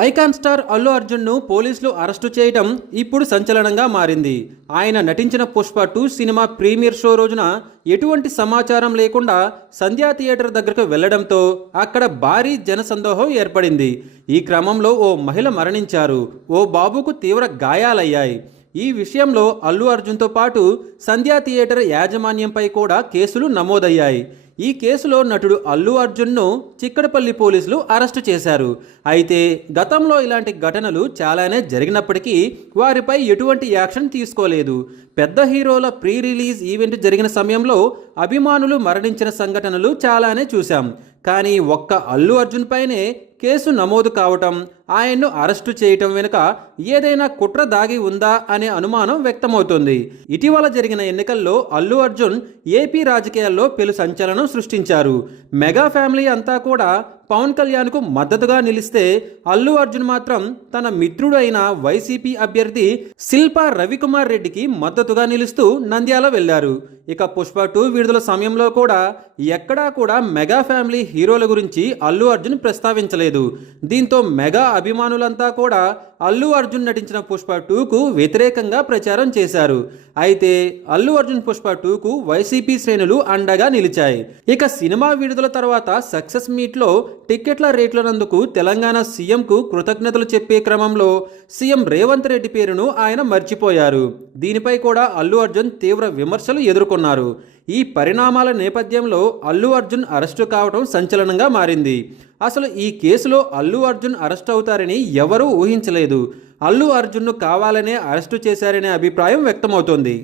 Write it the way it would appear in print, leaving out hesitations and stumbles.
Icon star Allu అర్జున్ను పోలీసులు arrest చేయడం ఇప్పుడు సంచలనంగా మారింది. ఆయన నటించిన పుష్ప 2 సినిమా ప్రీమియర్ షో రోజున ఎటువంటి సమాచారం లేకుండా సంధ్యా థియేటర్ దగ్గరకు వెళ్లడంతో అక్కడ భారీ జనసందోహం ఏర్పడింది. ఈ క్రమంలో ఓ మహిళ మరణించారు. ఓ బాబుకు తీవ్ర గాయాలయ్యాయి. ఈ విషయంలో అల్లు అర్జున్తో పాటు సంధ్యా థియేటర్ యాజమాన్యంపై కూడా కేసులు నమోదయ్యాయి. ఈ కేసులో నటుడు అల్లు అర్జున్ను చిక్కడపల్లి పోలీసులు అరెస్టు చేశారు. అయితే గతంలో ఇలాంటి ఘటనలు చాలానే జరిగినప్పటికీ వారిపై ఎటువంటి యాక్షన్ తీసుకోలేదు. పెద్ద హీరోల ప్రీ రిలీజ్ ఈవెంట్ జరిగిన సమయంలో అభిమానులు మరణించిన సంఘటనలు చాలానే చూశాం. కానీ ఒక్క అల్లు అర్జున్ పైనే కేసు నమోదు కావటం, ఆయన్ను అరెస్టు చేయటం వెనుక ఏదైనా కుట్ర దాగి ఉందా అనే అనుమానం వ్యక్తమవుతోంది. ఇటీవల జరిగిన ఎన్నికల్లో అల్లు అర్జున్ ఏపీ రాజకీయాల్లో పెను సంచలనం సృష్టించారు. మెగా ఫ్యామిలీ అంతా కూడా పవన్ కళ్యాణ్కు మద్దతుగా నిలిస్తే అల్లు అర్జున్ మాత్రం తన మిత్రుడు అయిన వైసీపీ అభ్యర్థి శిల్పా రవికుమార్ రెడ్డికి మద్దతుగా నిలుస్తూ నంద్యాల వెళ్లారు. ఇక పుష్ప 2 విడుదల సమయంలో కూడా ఎక్కడా కూడా మెగా ఫ్యామిలీ హీరోల గురించి అల్లు అర్జున్ ప్రస్తావించలేదు. దీంతో మెగా అభిమానులంతా కూడా అల్లు అర్జున్ నటించిన పుష్ప 2కు వ్యతిరేకంగా ప్రచారం చేశారు. అయితే అల్లు అర్జున్ పుష్ప 2కు వైసీపీ శ్రేణులు అండగా నిలిచాయి. ఇక సినిమా విడుదల తర్వాత సక్సెస్ మీట్లో టిక్కెట్ల రేట్లనందుకు తెలంగాణ సీఎంకు కృతజ్ఞతలు చెప్పే క్రమంలో సీఎం రేవంత్ రెడ్డి పేరును ఆయన మర్చిపోయారు. దీనిపై కూడా అల్లు అర్జున్ తీవ్ర విమర్శలు ఎదుర్కొన్నారు. ఈ పరిణామాల నేపథ్యంలో అల్లు అర్జున్ అరెస్టు కావడం సంచలనంగా మారింది. అసలు ఈ కేసులో అల్లు అర్జున్ అరెస్ట్ అవుతారని ఎవరూ ఊహించలేదు. అల్లు అర్జున్ను కావాలనే అరెస్టు చేశారనే అభిప్రాయం వ్యక్తమవుతోంది.